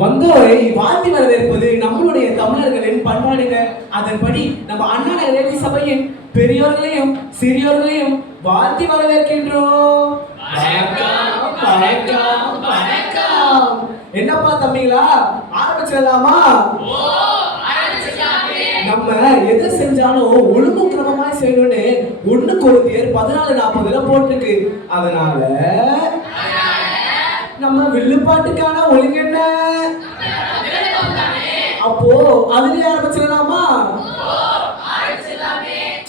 வந்தோரை வாழ்த்தி வரவேற்பது நம்மளுடைய தமிழர்களின் பண்பாடுங்க. அதன்படி நம்ம அண்ணா நகர் சபையின் பெரியோர்களையும் சிறியோர்களையும் வாழ்த்தி வரவேற்கின்றோம். என்னப்பா தம்பிங்களா, ஆரம்பிச்சிடலாமா? நம்ம எதை செஞ்சாலும் ஒழுங்கு கிரமமாய் செய்யணும்னு ஒண்ணுக்கு ஒரு தேர் 14:40 போட்டிருக்கு. அதனால நம்ம வில்லுப்பாட்டுக்கான ஒழுங்கு என்ன? அப்போ அதுலயே ஆரம்பிச்சிடலாமா?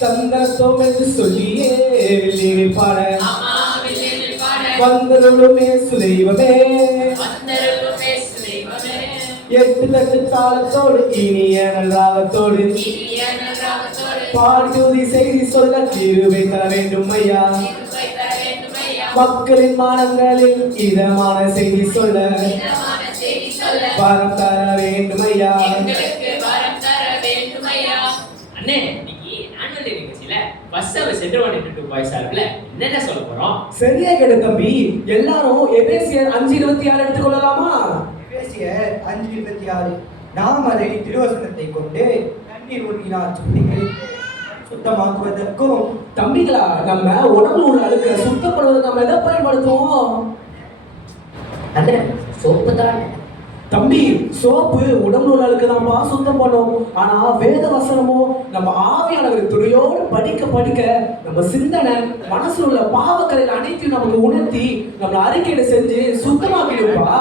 தந்தத்தோம் என்று சொல்லியே வில்லில் பாட வந்தருளுமே சுலைவமே, எட்டு தட்டு தாளத்தோடு இனிய நல்ராகத்தோடு பாடுதி செய்தி சொல்ல தீர்வை தர வேண்டும் ஐயா. மக்களின் மானங்களில் இதமான செய்தி சொல்ல வரம் தர வேண்டும் ஐயா. அண்ணே, இன்னைக்கு ஆனுவல் டே நிகழ்ச்சியில பஸ் அவர் சென்ட்ரல் 22 பாய்ஸ் சார்பில் என்னென்ன சொல்ல போறோம்? சரியா கேடு தம்பி. எல்லாரும் எபேசியர் 5:26 எடுத்துக்கொள்ளலாமா? எபேசியர் 5:26 நாம் அதை திருவசனத்தை கொண்டு தண்ணீர் ஊற்றினார் சுத்தமாக்குவதற்கும். தம்பிகளா, நம்ம உடம்புல உள்ள அழுக்க சுத்தப்படுவதற்கு நம்ம எதை பயன்படுத்துவோம்? அண்ணே, சோப்பு தான். தம்பி, சோப்பு உடம்புல உள்ள அழுக்கு தான்ப்பா சுத்தம் பண்ணும். ஆனா வேத வசனமோ நம்ம ஆவியானவர் துணையோடு படிக்க படிக்க நம்ம சிந்தனை மனசுல உள்ள பாவக்கரையில் அனைத்தையும் நமக்கு உணர்த்தி நம்ம அறிக்கையில செஞ்சு சுத்தமாக்கிடுப்பா.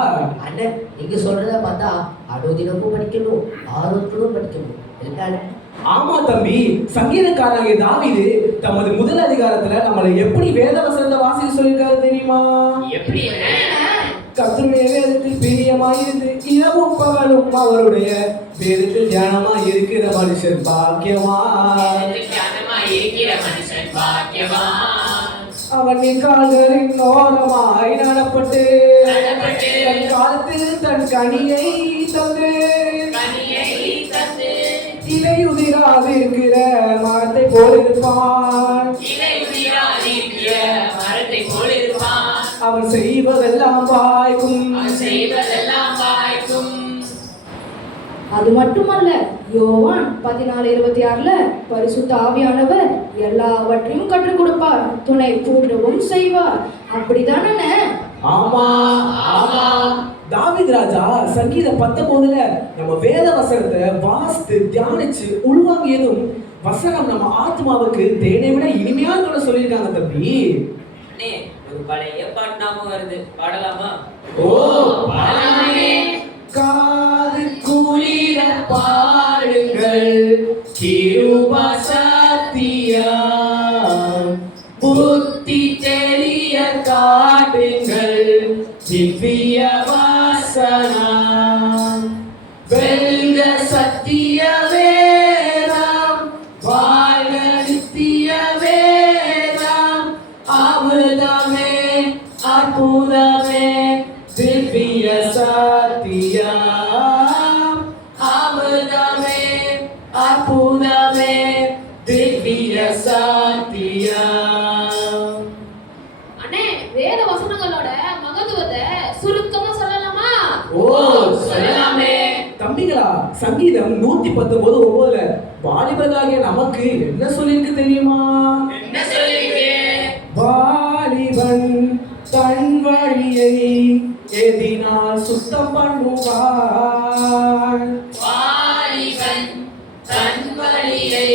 அண்ணே, நீங்க சொல்றத பார்த்தா அனுதினமும் படிக்கணும், ஆரோக்கியமும் படிக்கணும். ஆமா தம்பி, சங்கீதக்காரனாகிய தாவீது தமது முதல் அதிகாரத்துல நம்மளை எப்படி வேத வசனத்தை வாசிக்க சொல்லியிருக்காரு தெரியுமா? எப்படி? கர்த்தருடைய வேதத்தில் பிரியமாயிருந்து இரவும் பகலும் அவருடைய வேதத்தில் தியானமாய் இருக்கிற மனுஷன் பாக்கியவான். அவனின் கால்களின் ஓரமாய் நடப்பட்டு தன் காலத்தில் தன் கனியை தந்து இலையுதிராதிருக்கிற மரத்தை போல் இருப்பான். அவன் செய்வதெல்லாம் வாய்க்கும். அது மட்டுமல்ல, யோவான் 14:26 பரிசுத்த ஆவியானவர் எல்லாவற்றையும் கற்றுக் கொடுப்பார், துணை கூட்டவும் செய்வார். அப்படிதானே? ஆமா ஆமா. தாவீது ராஜா சங்கீதம் 19 நம்ம வேத வசனத்தை வாசித்து தியானிச்சு உள்வாங்கியதும் வசனம் நம்ம ஆத்மாவுக்கு தேனை விட இனிமையான சொல்லியிருக்காங்க தம்பி. ஒரு பழைய பாட்டு நாம வருது, பாடலாமா? ஓ, பாடலாமே. காது குளிர பாடுங்கள் கிருபா சத்தியம், புத்தி தெளிய காட்டுங்கள் திவ்ய வாசனம், வெல்க சத்திய வேதம் வாழ்க நித்திய வேதம், அமுதமே அற்புதமே திவ்ய சத்தியம், அமுதமே அற்புதமே திவ்ய சத்தியம். அண்ணே, வேத வசனங்களோட மகத்துவத்தை சுருக்கமா சொல்லலாமா? ஓ, சொல்லலாமே. தம்பிகளா, சங்கீதம் 119:9 வாலிபர்களாகிய நமக்கு என்ன சொல்லிருக்கு தெரியுமா? என்ன சொல்லிருக்கு? வாலிபன் தன் வழியை எதினால் சுத்தம் பண்ணுவான். வாலிபன் தன் வழியை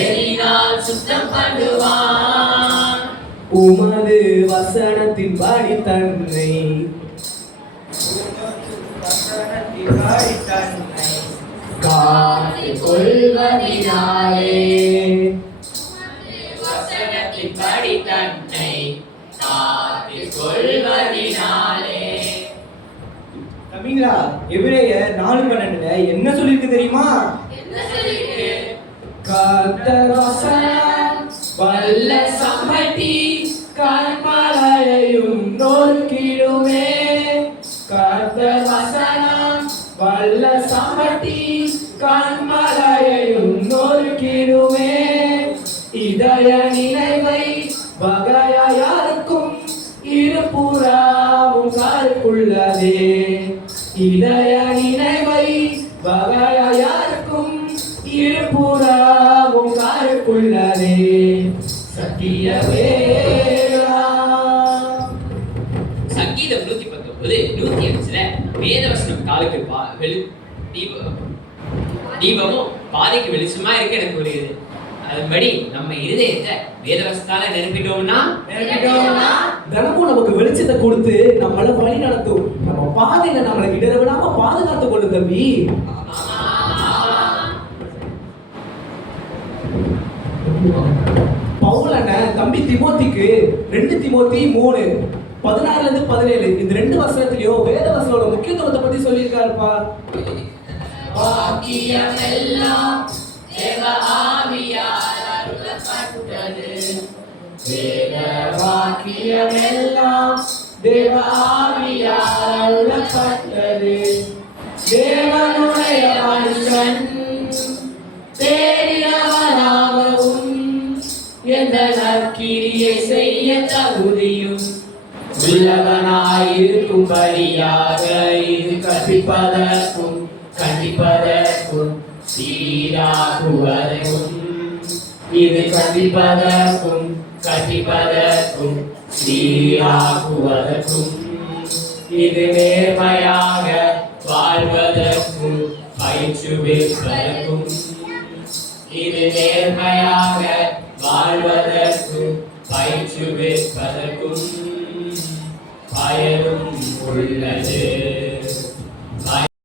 எதினால் சுத்தம் பண்ணுவான். உமது வசனத்தின் படி தன்னை காத்துக் கொள்வதினாலே, வசனத்தின் படி தன்னை காத்துக் கொள்வதினாலே. தம்பிங்களா, எபிரேயர் 4:12 என்ன சொல்லிருக்கு தெரியுமா? கர்த்தர் வசனம் வல்ல சம்மட்டி கண்மலையையும் நோக்கிடுமே. கர்த்தர் வசனம் வல்ல சம்மட்டி கண்மலையையும் நோக்கிடுமே. இதய நினைவை வகையாருக்கும் இருபுறமும் கருக்குள்ளதே. இதய தீபமும் பாதைக்கு வெளிச்சமா இருக்க எனக்கு புரியுது. அதுபடி நம்ம இருதயத்தை வேதவசத்தால நிரப்பிட்டோம்னா தினமும் நமக்கு வெளிச்சத்தை கொடுத்து நம்மள வழி நடத்தும். நம்ம பாதையில நம்மளை இடர விடாம பாதுகாத்து கொள்ளும் தம்பி. பவுல் அண்ணன் தம்பி திமோத்திக்கு 2 தீமோத்தி 3:16-17 இந்த 2 வசனத்திலயும் வேத வசனோட முக்கியத்துவத்தை பத்தி சொல்லியிருக்காருப்பா. வாக்கியமெல்லாம் தேவ ஆவியால் அருளப்பட்டது. வேத வாக்கியமெல்லாம் தேவ ஆவியால் அருளப்பட்டது. தேவனுடைய மனுஷன் தேடினவனாகவும் எந்த நற்கிரியை செய்ய தகுதியும் உள்ளவனாயிருக்கும்படியாக இது கற்பிப்பதற்கும் கண்டிப்பதற்கும் சீராக்குவதற்கும் இது கண்டிப்பதற்கும் கண்டிப்பதற்கும் சீராக்குவதற்கும் இது நேர்மையாக வாழ்வதற்கும் பயிற்றுவிப்பதற்கும் இது நேர்மையாக வாழ்வதற்கும் பயிற்றுவிப்பதற்கும் பயனும் உள்ளது.